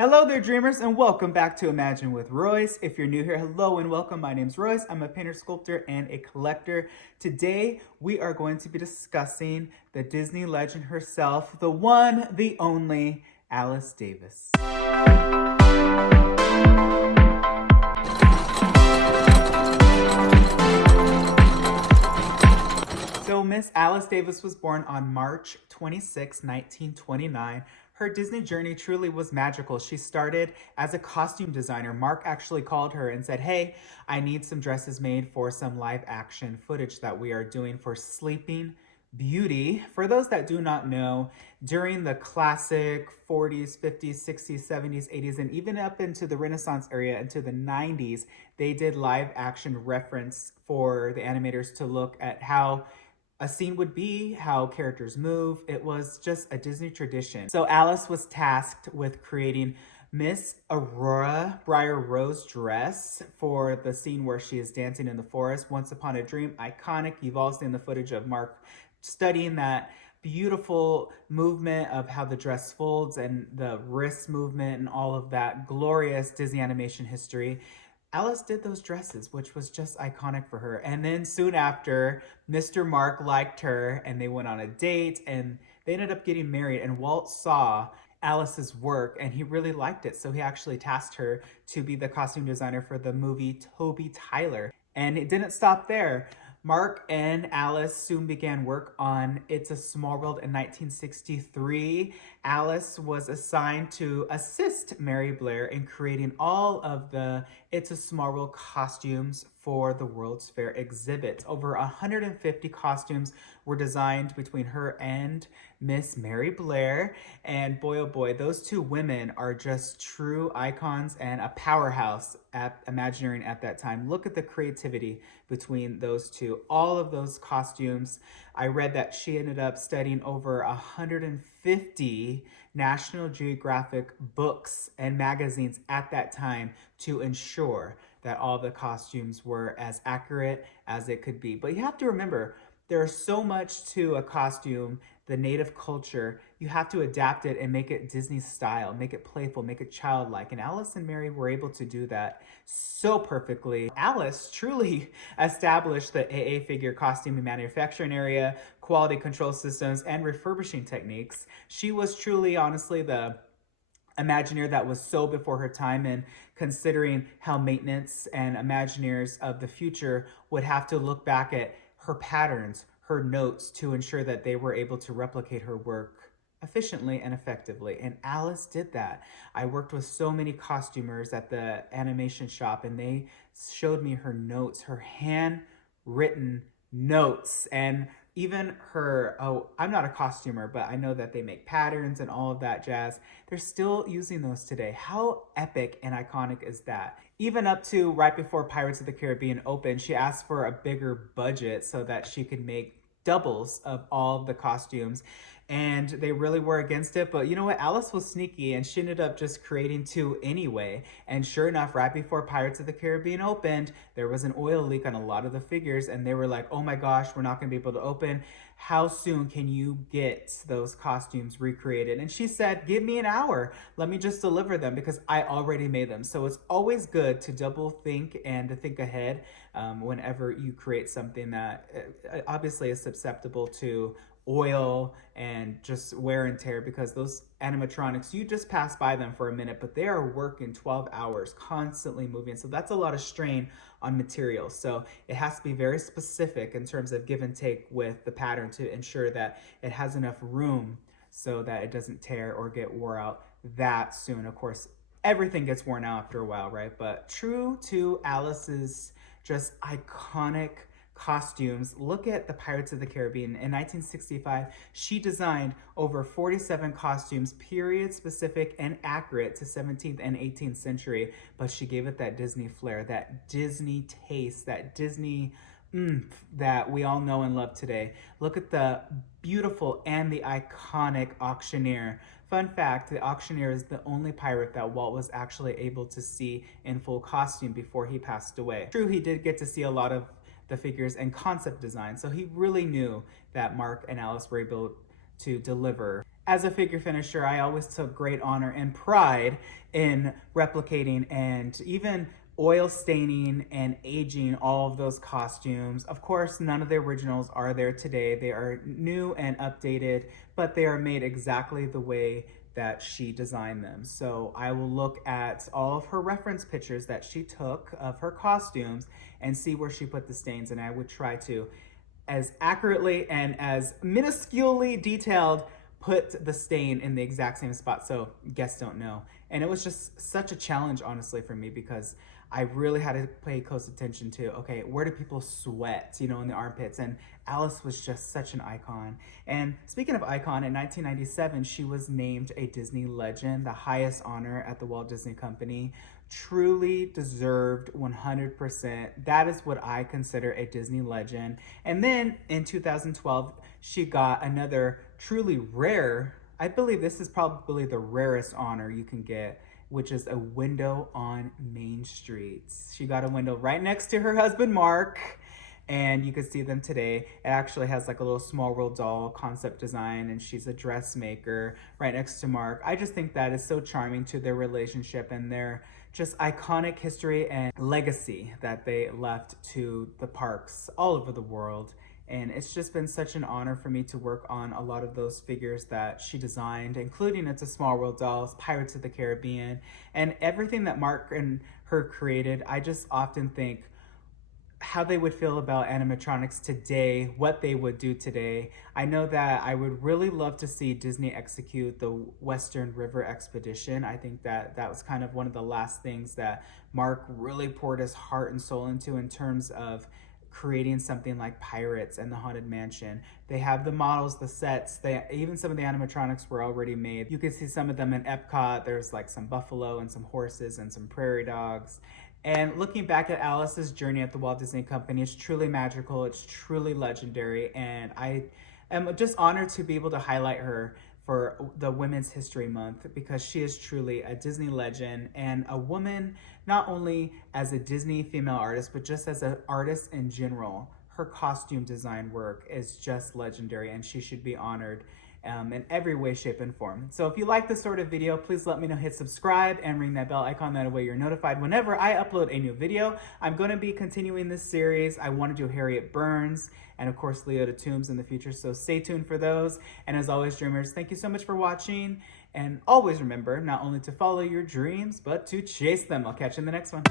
Hello there, dreamers, and welcome back to Imagine with Royce. If you're new here, hello and welcome. My name's Royce. I'm a painter, sculptor, and a collector. Today, we are going to be discussing the Disney legend herself, the one, the only, Alice Davis. So Miss Alice Davis was born on March 26, 1929. Her Disney journey truly was magical. She started as a costume designer. Mark actually called her and said, "Hey, I need some dresses made for some live action footage that we are doing for Sleeping Beauty." For those that do not know, during the classic 40s, 50s, 60s, 70s, 80s, and even up into the Renaissance area, into the 90s, they did live action reference for the animators to look at how a scene would be, how characters move. It was just a Disney tradition. So Alice was tasked with creating Miss Aurora Briar Rose dress for the scene where she is dancing in the forest. Once Upon a Dream, iconic. You've all seen the footage of Mark studying that beautiful movement of how the dress folds and the wrist movement and all of that glorious Disney animation history. Alice did those dresses, which was just iconic for her. And then soon after, Mr. Mark liked her and they went on a date and they ended up getting married. And Walt saw Alice's work and he really liked it. So he actually tasked her to be the costume designer for the movie Toby Tyler. And it didn't stop there. Mark and Alice soon began work on It's a Small World in 1963. Alice was assigned to assist Mary Blair in creating all of the It's a Small World costumes for the World's Fair exhibit. Over 150 costumes were designed between her and Miss Mary Blair. And boy, oh boy, those two women are just true icons and a powerhouse at Imagineering at that time. Look at the creativity between those two. All of those costumes, I read that she ended up studying over 150 National Geographic books and magazines at that time to ensure that all the costumes were as accurate as it could be. But you have to remember, there's so much to a costume, the native culture. You have to adapt it and make it Disney style, make it playful, make it childlike. And Alice and Mary were able to do that so perfectly. Alice truly established the AA figure costume and manufacturing area, quality control systems, and refurbishing techniques. She was truly, honestly, the Imagineer that was so before her time, and considering how maintenance and Imagineers of the future would have to look back at her patterns, her notes, to ensure that they were able to replicate her work efficiently and effectively. And Alice did that. I worked with so many costumers at the animation shop and they showed me her notes, her handwritten notes, and even her, I'm not a costumer, but I know that they make patterns and all of that jazz. They're still using those today. How epic and iconic is that? Even up to right before Pirates of the Caribbean opened, she asked for a bigger budget so that she could make doubles of all of the costumes. And they really were against it. But you know what? Alice was sneaky and she ended up just creating two anyway. And sure enough, right before Pirates of the Caribbean opened, there was an oil leak on a lot of the figures. And they were like, oh my gosh, we're not going to be able to open. How soon can you get those costumes recreated? And she said, give me an hour. Let me just deliver them because I already made them. So it's always good to double think and to think ahead whenever you create something that obviously is susceptible to oil and just wear and tear, because those animatronics, you just pass by them for a minute, but they are working 12 hours, constantly moving. So that's a lot of strain on materials. So it has to be very specific in terms of give and take with the pattern to ensure that it has enough room so that it doesn't tear or get wore out that soon. Of course, everything gets worn out after a while, right? But true to Alice's just iconic costumes, look at the Pirates of the Caribbean. In 1965, she designed over 47 costumes, period specific and accurate to 17th and 18th century, but she gave it that Disney flair, that Disney taste, that Disney that we all know and love today. Look at the beautiful and the iconic Auctioneer. Fun fact, the Auctioneer is the only pirate that Walt was actually able to see in full costume before he passed away. True, he did get to see a lot of the figures and concept design, so he really knew that Mark and Alice were able to deliver as a figure finisher, I always took great honor and pride in replicating and even oil staining and aging all of those costumes. Of course, none of the originals are there today. They are new and updated, but they are made exactly the way that she designed them. So I will look at all of her reference pictures that she took of her costumes and see where she put the stains, and I would try to, as accurately and as minusculely detailed, put the stain in the exact same spot so guests don't know. And it was just such a challenge, honestly, for me, because I really had to pay close attention to, okay, where do people sweat, in the armpits? And Alice was just such an icon. And speaking of icon, in 1997, she was named a Disney legend, the highest honor at the Walt Disney Company. Truly deserved, 100%. That is what I consider a Disney legend. And then in 2012, she got another truly rare, I believe this is probably the rarest honor you can get, which is a window on Main Street. She got a window right next to her husband, Mark, and you can see them today. It actually has like a little Small World doll concept design, and she's a dressmaker right next to Mark. I just think that is so charming to their relationship and their just iconic history and legacy that they left to the parks all over the world. And it's just been such an honor for me to work on a lot of those figures that she designed, including It's a Small World dolls, Pirates of the Caribbean, and everything that Mark and her created. I just often think how they would feel about animatronics today, what they would do today. I know that I would really love to see Disney execute the Western River Expedition. I think that that was kind of one of the last things that Mark really poured his heart and soul into in terms of creating something like Pirates and the Haunted Mansion. They have the models, the sets, even some of the animatronics were already made. You can see some of them in Epcot. There's like some buffalo and some horses and some prairie dogs. And looking back at Alice's journey at the Walt Disney Company, it's truly magical, it's truly legendary, and I am just honored to be able to highlight her for the Women's History Month, because she is truly a Disney legend and a woman, not only as a Disney female artist, but just as an artist in general. Her costume design work is just legendary, and she should be honored in every way, shape, and form. So if you like this sort of video, please let me know, hit subscribe and ring that bell icon. That way you're notified whenever I upload a new video. I'm going to be continuing this series. I want to do Harriet Burns and of course Leota Toombs in the future, so stay tuned for those. And as always, dreamers, thank you so much for watching, and always remember not only to follow your dreams, but to chase them. I'll catch you in the next one.